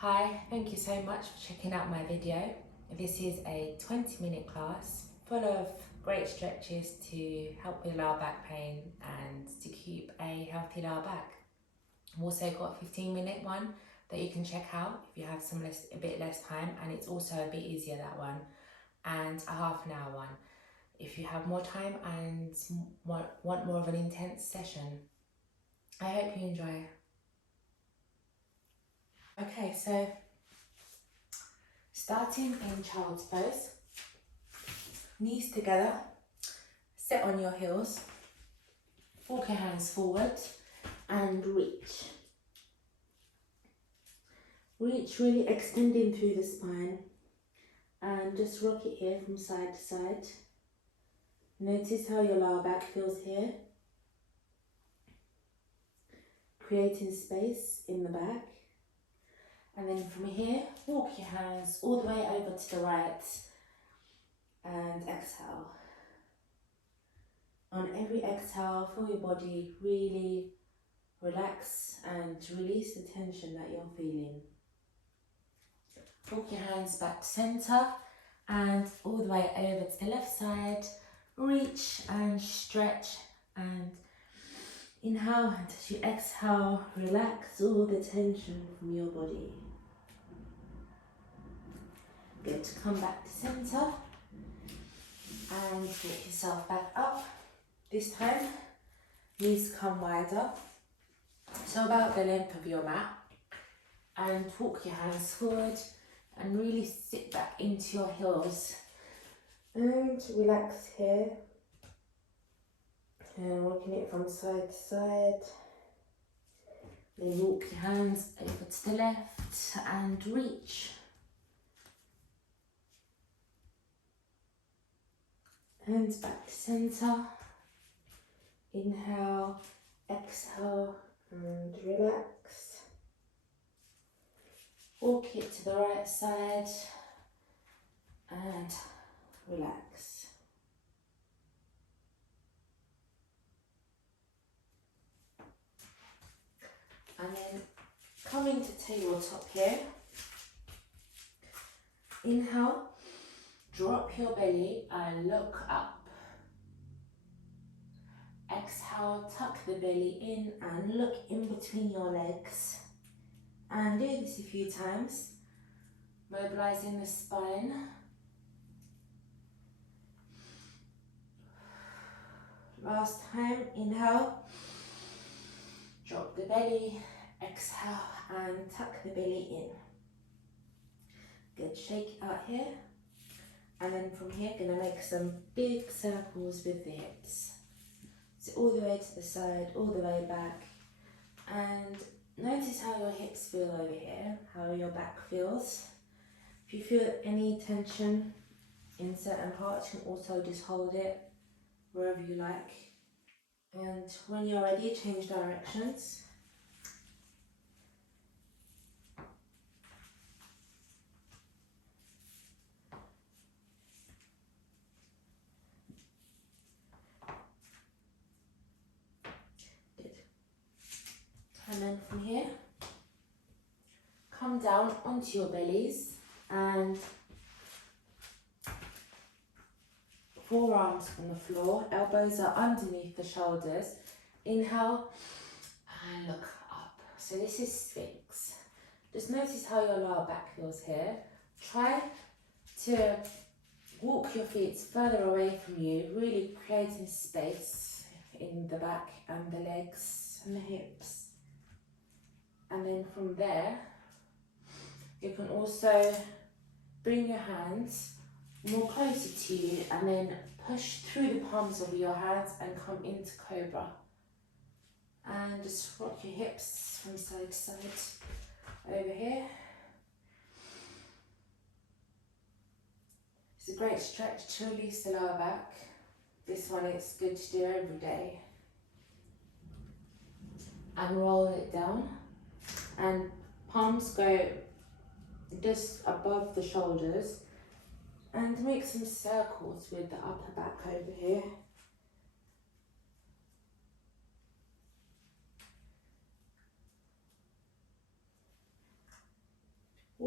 Hi, thank you so much for checking out my video. This is a 20-minute class full of great stretches to help with lower back pain and to keep a healthy lower back. I've also got a 15-minute one that you can check out if you have a bit less time, and it's also a bit easier, that one, and a half an hour one if you have more time and want more of an intense session. I hope you enjoy. Okay, so starting in child's pose, knees together, sit on your heels, walk your hands forward and reach. Reach, really extending through the spine, and just rock it here from side to side. Notice how your lower back feels here, creating space in the back. And then from here, walk your hands all the way over to the right and exhale. On every exhale, feel your body really relax and release the tension that you're feeling. Walk your hands back to centre and all the way over to the left side. Reach and stretch and inhale, and as you exhale, relax all the tension from your body. Good, come back to centre and walk yourself back up. This time, knees come wider, so about the length of your mat, and walk your hands forward and really sit back into your heels and relax here and rocking it from side to side. Then walk your hands over to the left and reach. Hands back to centre. Inhale, exhale and relax. Walk it to the right side and relax. And then coming to tabletop here. Inhale, drop your belly and look up. Exhale, tuck the belly in and look in between your legs. And do this a few times, mobilizing the spine. Last time, inhale, drop the belly, exhale and tuck the belly in. Good, shake it out here. And then from here, gonna make some big circles with the hips. So all the way to the side, all the way back. And notice how your hips feel over here, how your back feels. If you feel any tension in certain parts, you can also just hold it wherever you like. And when you're ready, change directions. Good. And then from here, come down onto your bellies and forearms on the floor, elbows are underneath the shoulders. Inhale and look up. So this is Sphinx. Just notice how your lower back feels here. Try to walk your feet further away from you, really creating space in the back and the legs and the hips. And then from there, you can also bring your hands more closer to you and then push through the palms of your hands and come into Cobra. And just rock your hips from side to side over here. It's a great stretch to release the lower back. This one it's good to do every day. And roll it down. And palms go just above the shoulders. And make some circles with the upper back over here.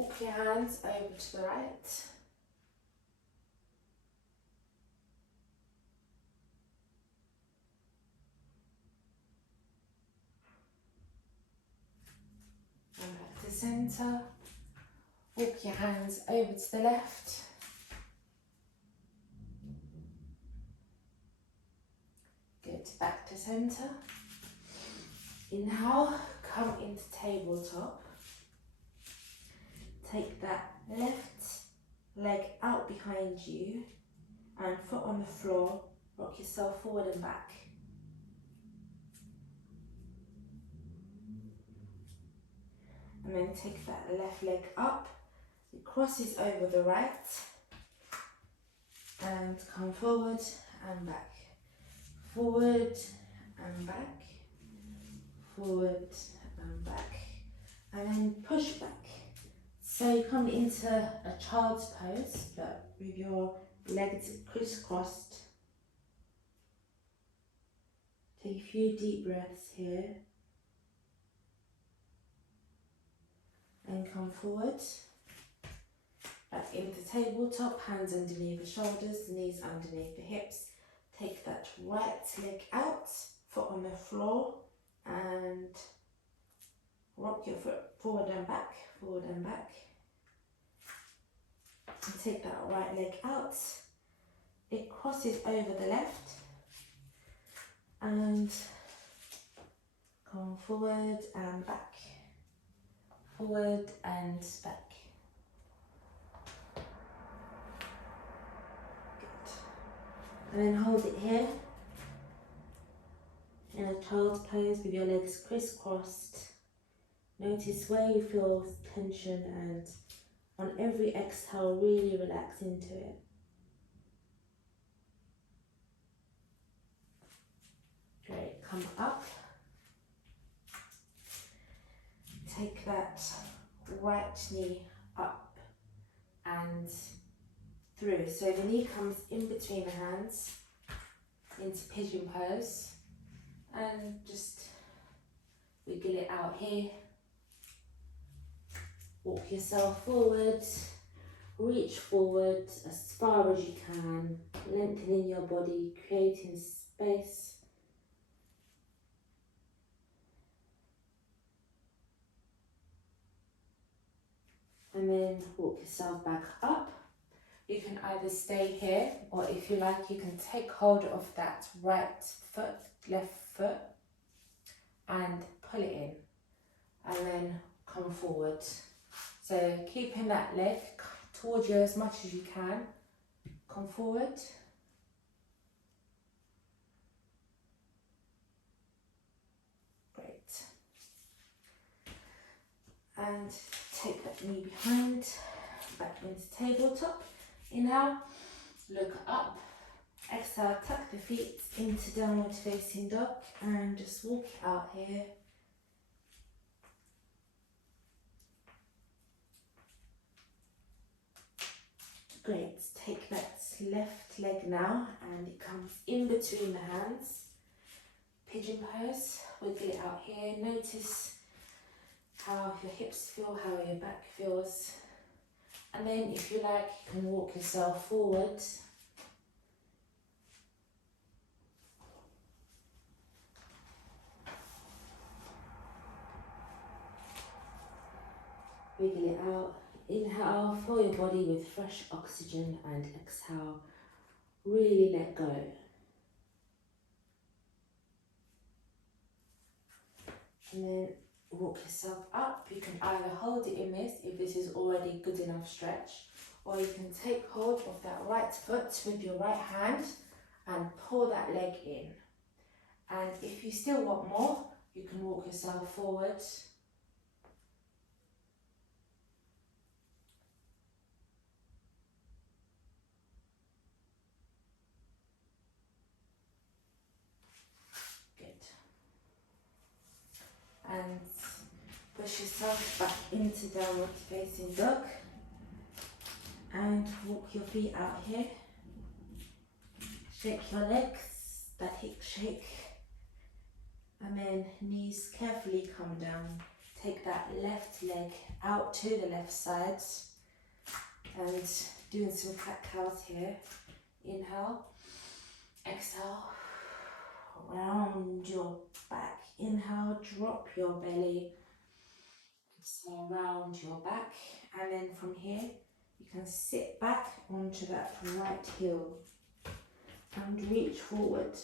Walk your hands over to the right. And back to centre. Walk your hands over to the left. Good, back to centre. Inhale, come into tabletop. Take that left leg out behind you and foot on the floor. Rock yourself forward and back. And then take that left leg up. It crosses over the right. And come forward and back. Forward and back. Forward and back. And then push back. So you come into a child's pose, but with your legs crisscrossed. Take a few deep breaths here. And come forward. Back into tabletop, hands underneath the shoulders, knees underneath the hips. Take that right leg out, foot on the floor, and rock your foot forward and back, forward and back. And take that right leg out. It crosses over the left. And come forward and back. Forward and back. Good. And then hold it here in a child's pose with your legs crisscrossed. Notice where you feel tension, and on every exhale, really relax into it. Great, come up. Take that right knee up and through. So the knee comes in between the hands into pigeon pose, and just wiggle it out here. Walk yourself forward, reach forward as far as you can, lengthening your body, creating space. And then walk yourself back up. You can either stay here, or if you like, you can take hold of that right foot, left foot, and pull it in, and then come forward. So keeping that leg towards you as much as you can. Come forward. Great. And take that knee behind, back into tabletop. Inhale, look up. Exhale, tuck the feet into downward facing dog and just walk it out here. Great, take that left leg now and it comes in between the hands. Pigeon pose, wiggle it out here. Notice how your hips feel, how your back feels. And then if you like, you can walk yourself forward. Wiggle it out. Inhale, fill your body with fresh oxygen, and exhale, really let go. And then walk yourself up. You can either hold it in this, if this is already good enough stretch, or you can take hold of that right foot with your right hand and pull that leg in. And if you still want more, you can walk yourself forward. And push yourself back into downward facing dog and walk your feet out here. Shake your legs, that hip shake, and then knees carefully come down. take that left leg out to the left side and doing some cat-cows here. Inhale, exhale, round your back. Inhale, drop your belly. Exhale, round your back. And then from here, you can sit back onto that right heel and reach forward.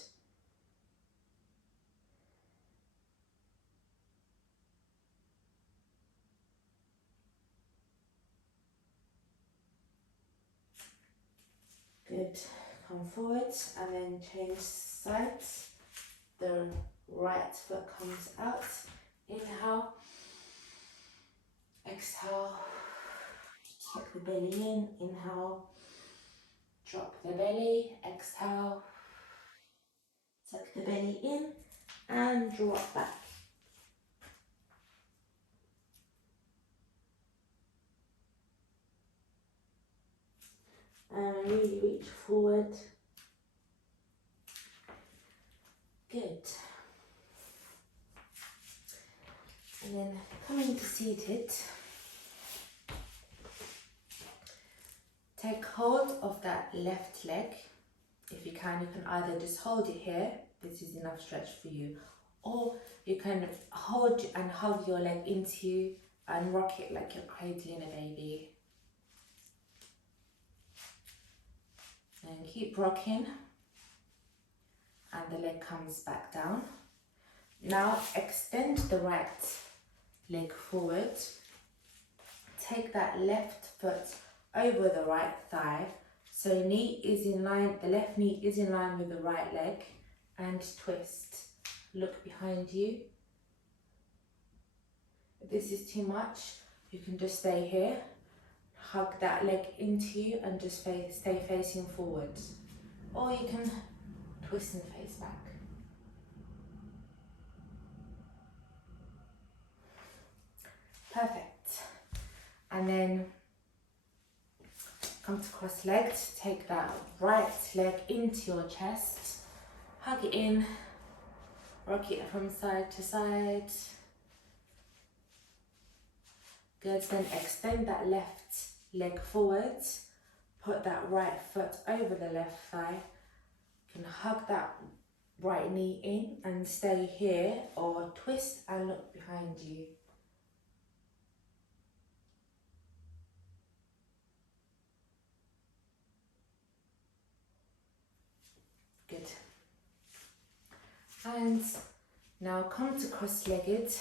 Good. Come forward and then change sides. The right foot comes out. Inhale. Exhale. Tuck the belly in. Inhale. Drop the belly. Exhale. Tuck the belly in and drop back. And really reach forward. Good. And then coming to seated, take hold of that left leg. If you can either just hold it here, this is enough stretch for you, or you can hold and hug your leg into you and rock it like you're cradling a baby. And keep rocking, and the leg comes back down. Now extend the right leg forward. Take that left foot over the right thigh, so knee is in line, the left knee is in line with the right leg, and twist. Look behind you. If this is too much, you can just stay here. Hug that leg into you and just stay facing forward. Or you can twist and face back. Perfect. And then come to cross-legged. Take that right leg into your chest. Hug it in. Rock it from side to side. Good. Then extend that left leg forward. Put that right foot over the left thigh. You can hug that right knee in and stay here, or twist and look behind you. Good. And now come to cross-legged.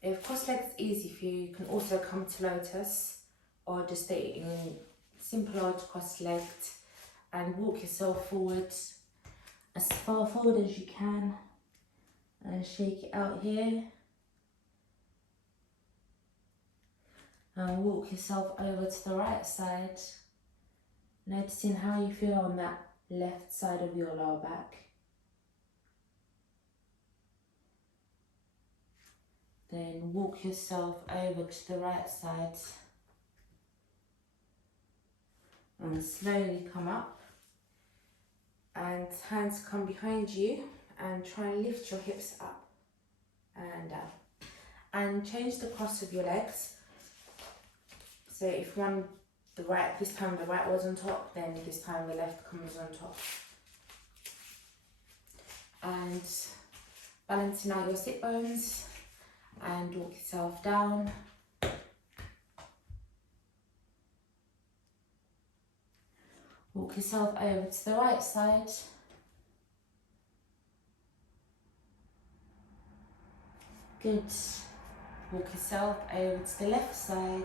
If cross-legged is easy for you, you can also come to lotus, or just stay in simple old cross-legged and walk yourself forward as far forward as you can and shake it out here. And walk yourself over to the right side, noticing how you feel on that left side of your lower back. Then walk yourself over to the right side and slowly come up, and hands come behind you and try and lift your hips up and down, and change the cross of your legs. So if this time the right was on top, then this time the left comes on top. And balancing out your sit bones and walk yourself down. Walk yourself over to the right side. Good. Walk yourself over to the left side.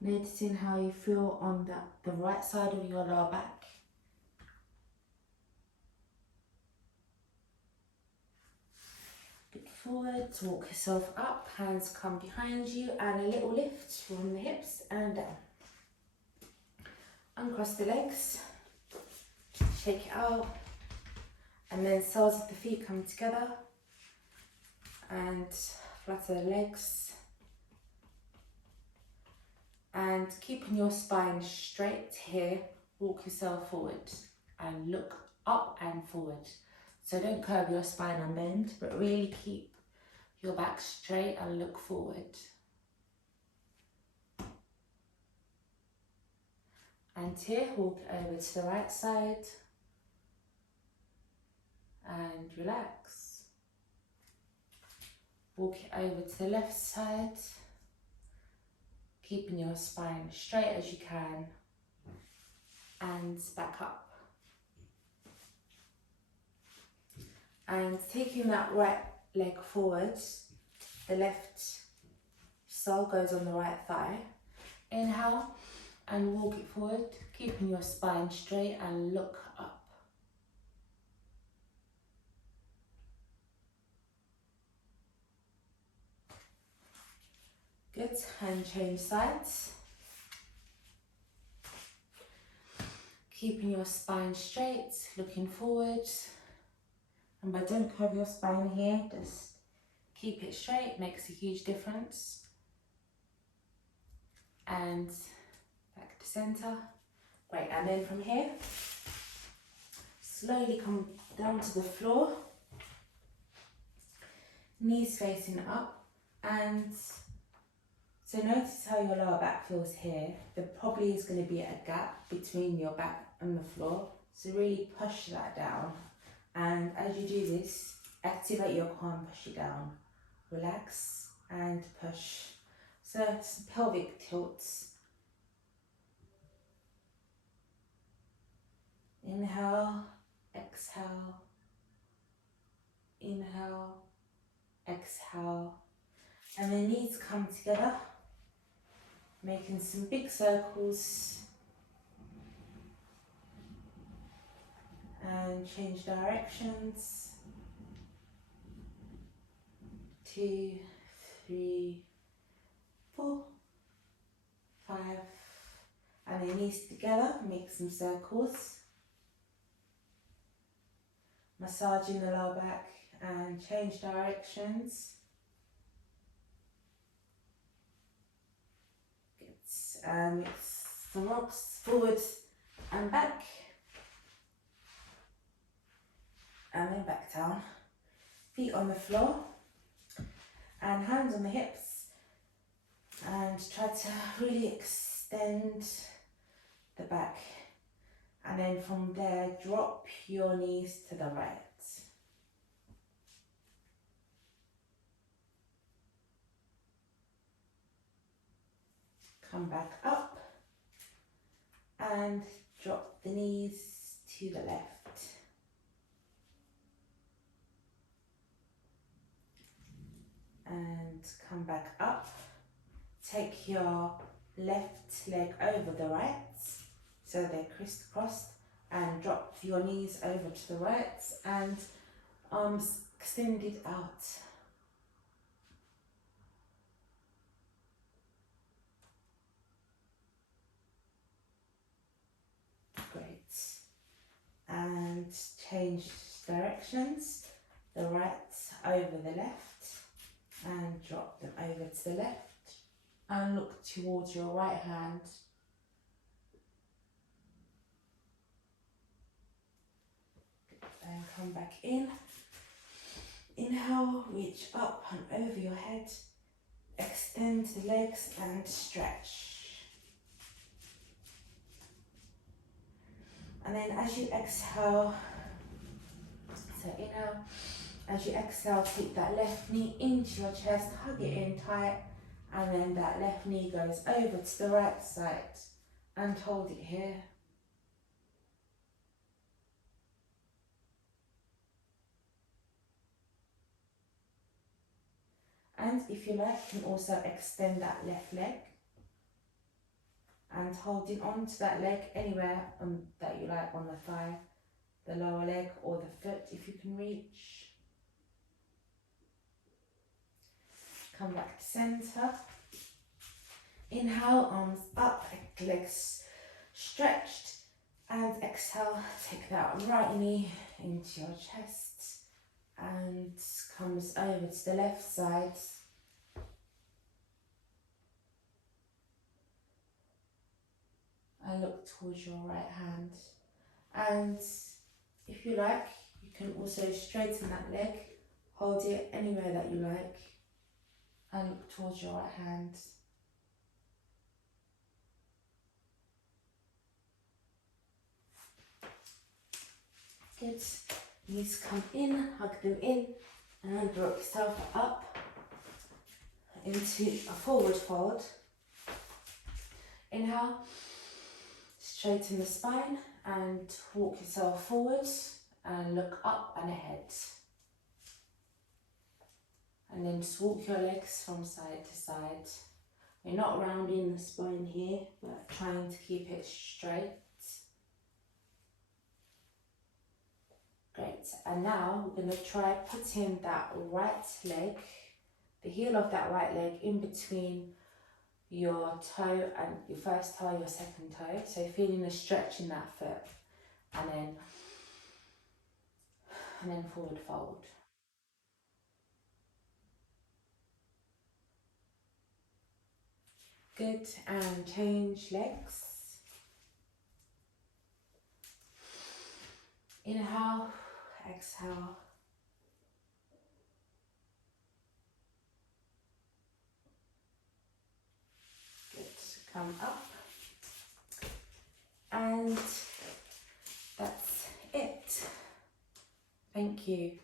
Noticing how you feel on the right side of your lower back. Good. Forward, walk yourself up, hands come behind you, and a little lift from the hips and down. Uncross the legs, shake it out, and then soles of the feet come together and flutter the legs. And keeping your spine straight here, walk yourself forward and look up and forward. So don't curve your spine and bend, but really keep your back straight and look forward. And here, walk over to the right side and relax. Walk it over to the left side, keeping your spine straight as you can, and back up. And taking that right leg forward, the left sole goes on the right thigh. Inhale and walk it forward, keeping your spine straight and look up. Good, and change sides. Keeping your spine straight, looking forward. And by don't curve your spine here, just keep it straight, makes a huge difference. And back to center. Great, and then from here, slowly come down to the floor. Knees facing up, and so notice how your lower back feels here. There probably is going to be a gap between your back and the floor, so really push that down. And as you do this, activate your core and push it down. Relax and push. So some pelvic tilts. Inhale, exhale, inhale, exhale. And the knees come together, making some big circles. And change directions. 2, 3, 4, 5. And the knees together, make some circles. Massaging the lower back and change directions. Good. And mix the rocks forward and back. And then back down. Feet on the floor. And hands on the hips. And try to really extend the back. And then from there, drop your knees to the right. Come back up. And drop the knees to the left. And come back up. Take your left leg over the right, so they're crisscrossed, and drop your knees over to the right and arms extended out. Great. And change directions, the right over the left, and drop them over to the left. And look towards your right hand. And come back in. Inhale, reach up and over your head. Extend the legs and stretch. And then as you exhale, so inhale, as you exhale, take that left knee into your chest, hug it in tight. And then that left knee goes over to the right side and hold it here. And if you like, you can also extend that left leg and holding on to that leg anywhere that you like, on the thigh, the lower leg or the foot if you can reach. Come back to center. Inhale, arms up, legs stretched, and exhale, take that right knee into your chest and comes over to the left side. And look towards your right hand. And if you like, You can also straighten that leg, hold it anywhere that you like, and look towards your right hand. Good. Knees come in, hug them in, and rock yourself up into a forward fold. Inhale, straighten the spine and walk yourself forward and look up and ahead. And then just walk your legs from side to side. We're not rounding the spine here, but trying to keep it straight. Great. And now we're going to try putting that right leg, the heel of that right leg, in between your toe and your first toe, your second toe. So feeling the stretch in that foot. And then forward fold. Good, and change legs. Inhale, exhale. Good, come up. And that's it. Thank you.